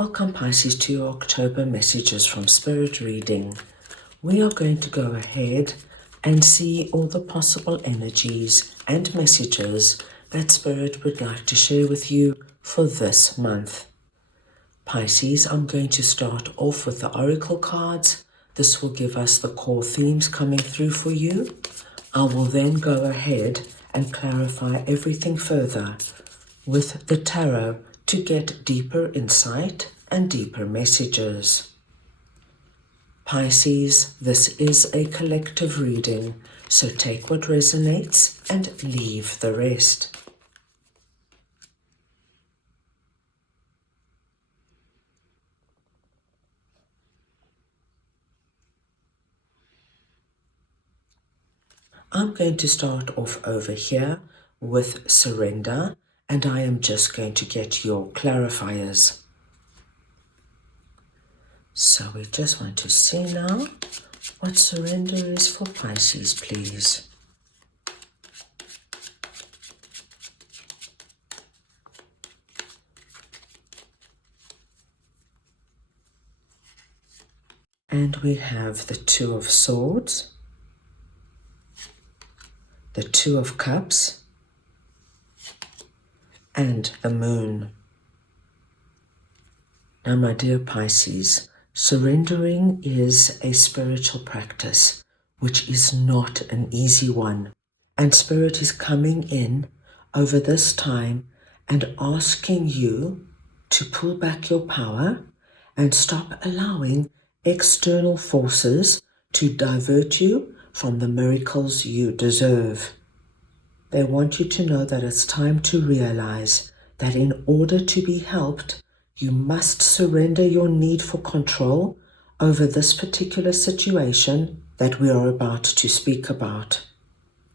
Welcome Pisces to your October messages from Spirit Reading. We are going to go ahead and see all the possible energies and messages that Spirit would like to share with you for this month. Pisces, I'm going to start off with the Oracle cards. This will give us the core themes coming through for you. I will then go ahead and clarify everything further with the Tarot to get deeper insight and deeper messages. Pisces, this is a collective reading, so take what resonates and leave the rest. I'm going to start off over here with surrender, and I am just going to get your clarifiers. So we just want to see now what surrender is for Pisces, please. And we have the Two of Swords, the Two of Cups, and the Moon. Now, my dear Pisces, surrendering is a spiritual practice, which is not an easy one. And Spirit is coming in over this time and asking you to pull back your power and stop allowing external forces to divert you from the miracles you deserve. They want you to know that it's time to realize that in order to be helped, you must surrender your need for control over this particular situation that we are about to speak about.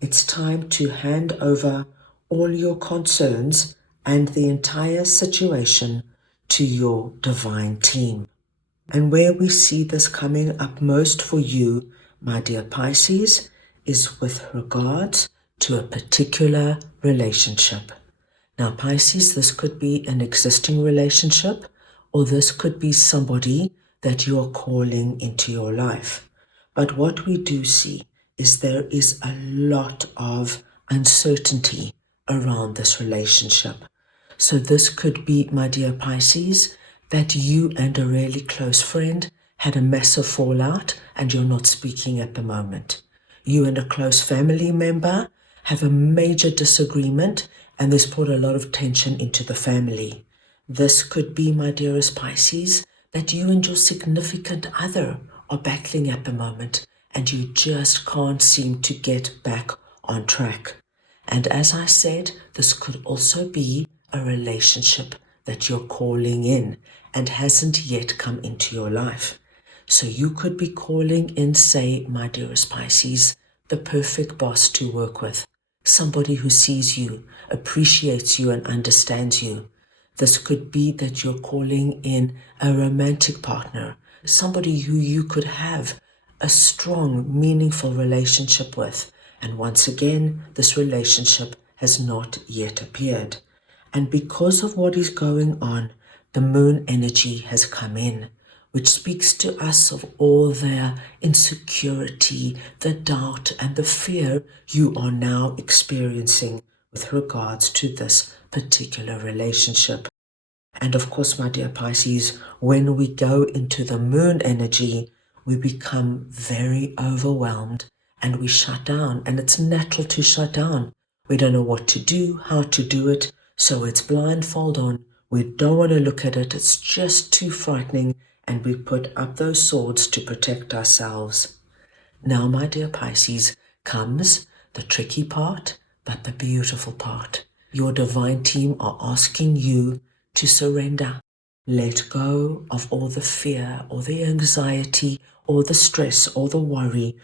It's time to hand over all your concerns and the entire situation to your divine team. And where we see this coming up most for you, my dear Pisces, is with regards to a particular relationship. Now, Pisces, this could be an existing relationship, or this could be somebody that you are calling into your life. But what we do see is there is a lot of uncertainty around this relationship. So this could be, my dear Pisces, that you and a really close friend had a massive fallout and you're not speaking at the moment. You and a close family member have a major disagreement and this brought a lot of tension into the family. This could be, my dearest Pisces, that you and your significant other are battling at the moment and you just can't seem to get back on track. And as I said, this could also be a relationship that you're calling in and hasn't yet come into your life. So you could be calling in, say, my dearest Pisces, the perfect boss to work with. Somebody who sees you, appreciates you, and understands you. This could be that you're calling in a romantic partner, somebody who you could have a strong, meaningful relationship with. And once again, this relationship has not yet appeared. And because of what is going on, the moon energy has come in, which speaks to us of all the insecurity, the doubt, and the fear you are now experiencing with regards to this particular relationship. And of course, my dear Pisces, when we go into the moon energy, we become very overwhelmed and we shut down. And it's natural to shut down. We don't know what to do, how to do it, so it's blindfold on. We don't want to look at it. It's just too frightening. And we put up those swords to protect ourselves. Now, my dear Pisces, comes the tricky part, but the beautiful part. Your divine team are asking you to surrender. Let go of all the fear or the anxiety or the stress or the worry.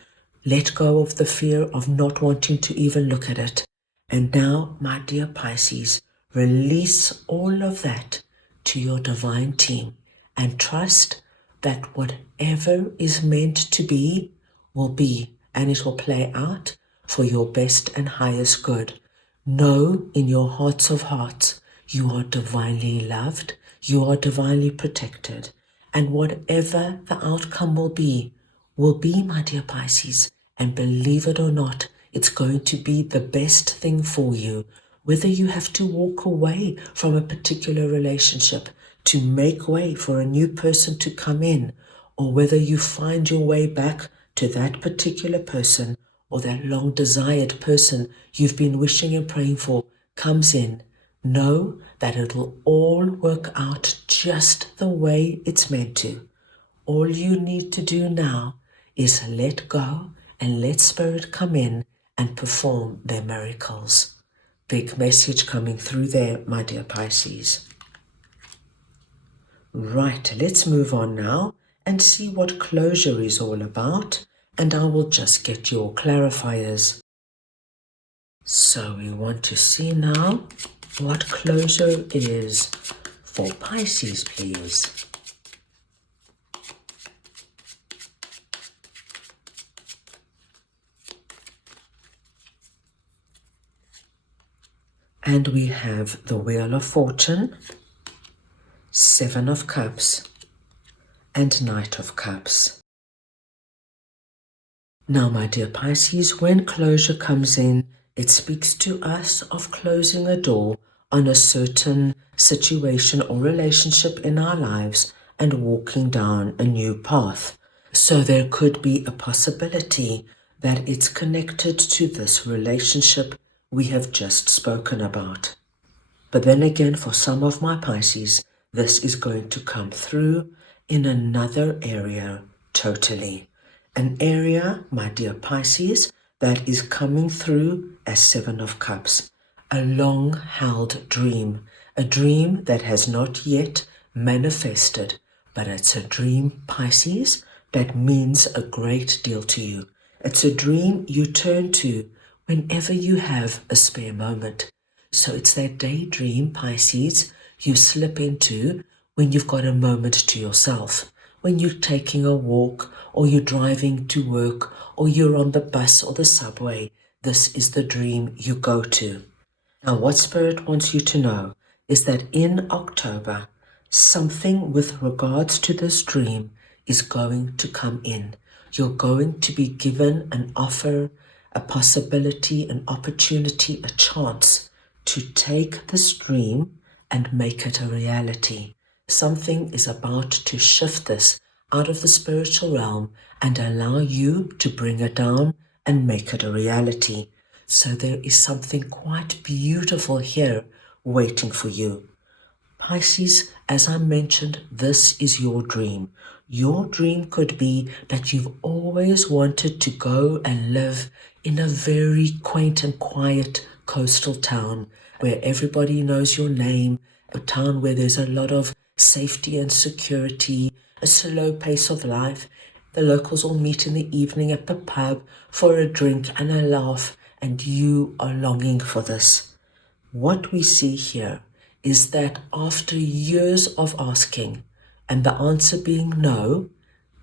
Let go of the fear of not wanting to even look at it. And now, my dear Pisces, release all of that to your divine team. And trust that whatever is meant to be will be, and it will play out for your best and highest good. Know in your hearts of hearts, you are divinely loved, You are divinely protected. And whatever the outcome will be, my dear Pisces. And believe it or not, it's going to be the best thing for you. Whether you have to walk away from a particular relationship to make way for a new person to come in, or whether you find your way back to that particular person, or that long desired person you've been wishing and praying for comes in, know that it'll all work out just the way it's meant to. All you need to do now is let go and let Spirit come in and perform their miracles. Big message coming through there, my dear Pisces. Right, let's move on now and see what closure is all about, and I will just get your clarifiers. So we want to see now what closure is for Pisces, please. And we have the Wheel of Fortune, Seven of Cups, and Knight of Cups. Now, my dear Pisces, when closure comes in, it speaks to us of closing a door on a certain situation or relationship in our lives and walking down a new path. So there could be a possibility that it's connected to this relationship we have just spoken about. But then again, for some of my Pisces, this is going to come through in another area totally. An area, my dear Pisces, that is coming through as Seven of Cups. A long-held dream. A dream that has not yet manifested. But it's a dream, Pisces, that means a great deal to you. It's a dream you turn to whenever you have a spare moment. So it's that daydream, Pisces, you slip into when you've got a moment to yourself. When you're taking a walk, or you're driving to work, or you're on the bus or the subway, this is the dream you go to. Now, what Spirit wants you to know is that in October, something with regards to this dream is going to come in. You're going to be given an offer, a possibility, an opportunity, a chance to take this dream and make it a reality. Something is about to shift this out of the spiritual realm and allow you to bring it down and make it a reality. So there is something quite beautiful here waiting for you. Pisces, as I mentioned, this is your dream. Your dream could be that you've always wanted to go and live in a very quaint and quiet coastal town where everybody knows your name, a town where there's a lot of safety and security, a slow pace of life. The locals all meet in the evening at the pub for a drink and a laugh, and you are longing for this. What we see here is that after years of asking and the answer being no,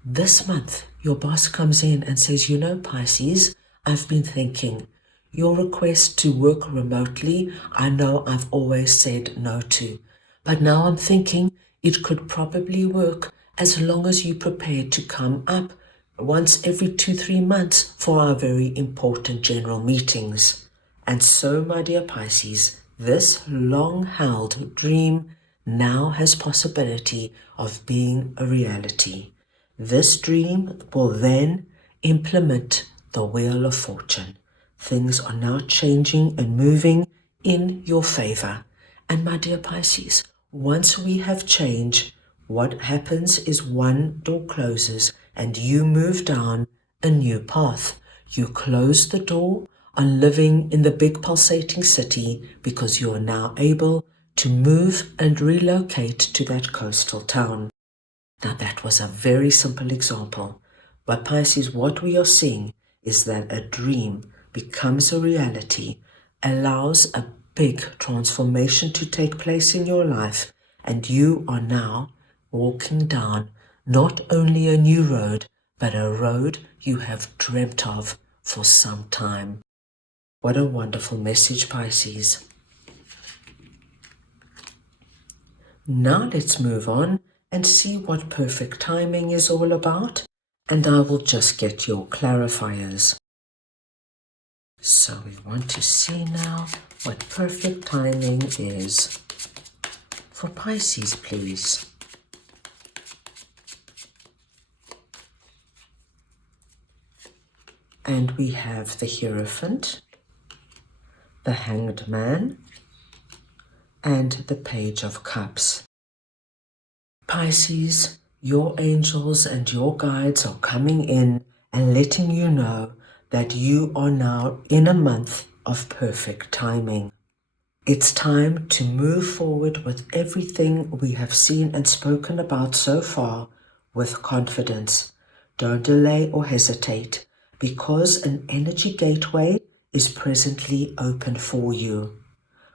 this month your boss comes in and says, you know, Pisces, I've been thinking, your request to work remotely, I know I've always said no to, but now I'm thinking it could probably work as long as you prepare to come up once every 2-3 months for our very important general meetings. And so, my dear Pisces, this long-held dream now has possibility of being a reality. This dream will then implement the Wheel of Fortune. Things are now changing and moving in your favor. And my dear Pisces, once we have change, what happens is one door closes and you move down a new path. You close the door on living in the big pulsating city because you are now able to move and relocate to that coastal town. Now that was a very simple example, but Pisces, what we are seeing is that a dream becomes a reality, allows a big transformation to take place in your life, and you are now walking down not only a new road, but a road you have dreamt of for some time. What a wonderful message, Pisces. Now let's move on and see what perfect timing is all about, and I will just get your clarifiers. So we want to see now what perfect timing is for Pisces, please. And we have the Hierophant, the Hanged Man, and the Page of Cups. Pisces, your angels and your guides are coming in and letting you know that you are now in a month of perfect timing. It's time to move forward with everything we have seen and spoken about so far with confidence. Don't delay or hesitate, because an energy gateway is presently open for you.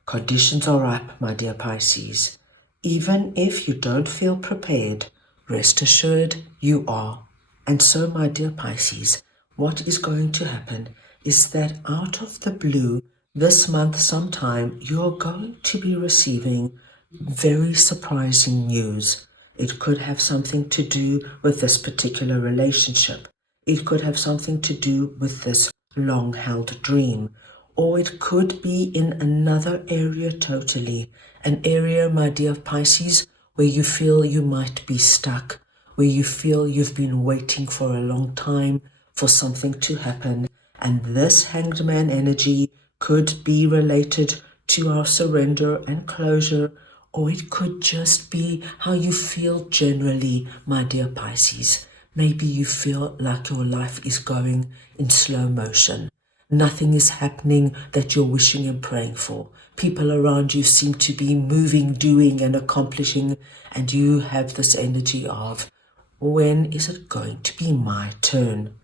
Conditions are up, my dear Pisces. Even if you don't feel prepared, rest assured you are. And so, my dear Pisces, what is going to happen is that out of the blue, this month sometime, you're going to be receiving very surprising news. It could have something to do with this particular relationship. It could have something to do with this long-held dream. Or it could be in another area totally. An area, my dear Pisces, where you feel you might be stuck, where you feel you've been waiting for a long time for something to happen. And this Hanged Man energy could be related to our surrender and closure, or it could just be how you feel generally, my dear Pisces. Maybe you feel like your life is going in slow motion. Nothing is happening that you're wishing and praying for. People around you seem to be moving, doing, and accomplishing, and you have this energy of, when is it going to be my turn?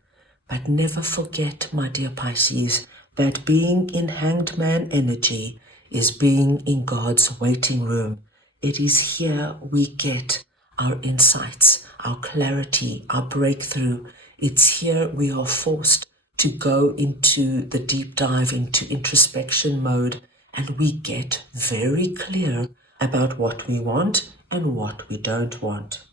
But never forget, my dear Pisces, that being in Hanged Man energy is being in God's waiting room. It is here we get our insights, our clarity, our breakthrough. It's here we are forced to go into the deep dive, into introspection mode, and we get very clear about what we want and what we don't want.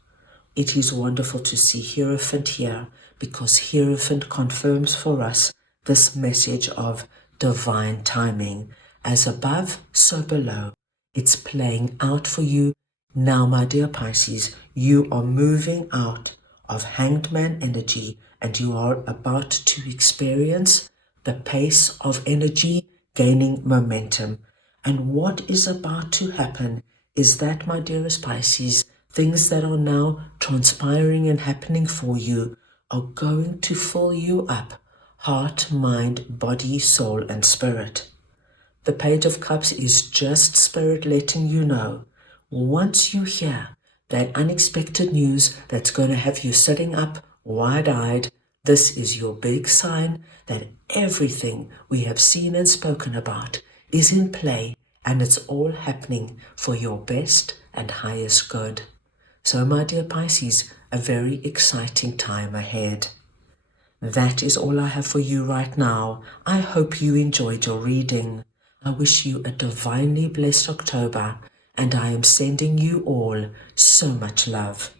It is wonderful to see Hierophant here, because Hierophant confirms for us this message of divine timing. As above, so below. It's playing out for you. Now, my dear Pisces, you are moving out of Hanged Man energy, and you are about to experience the pace of energy gaining momentum. And what is about to happen is that, my dearest Pisces, things that are now transpiring and happening for you are going to fill you up, heart, mind, body, soul, and spirit. The Page of Cups is just Spirit letting you know, once you hear that unexpected news that's going to have you sitting up wide-eyed, this is your big sign that everything we have seen and spoken about is in play, and it's all happening for your best and highest good. So, my dear Pisces, a very exciting time ahead. That is all I have for you right now. I hope you enjoyed your reading. I wish you a divinely blessed October, and I am sending you all so much love.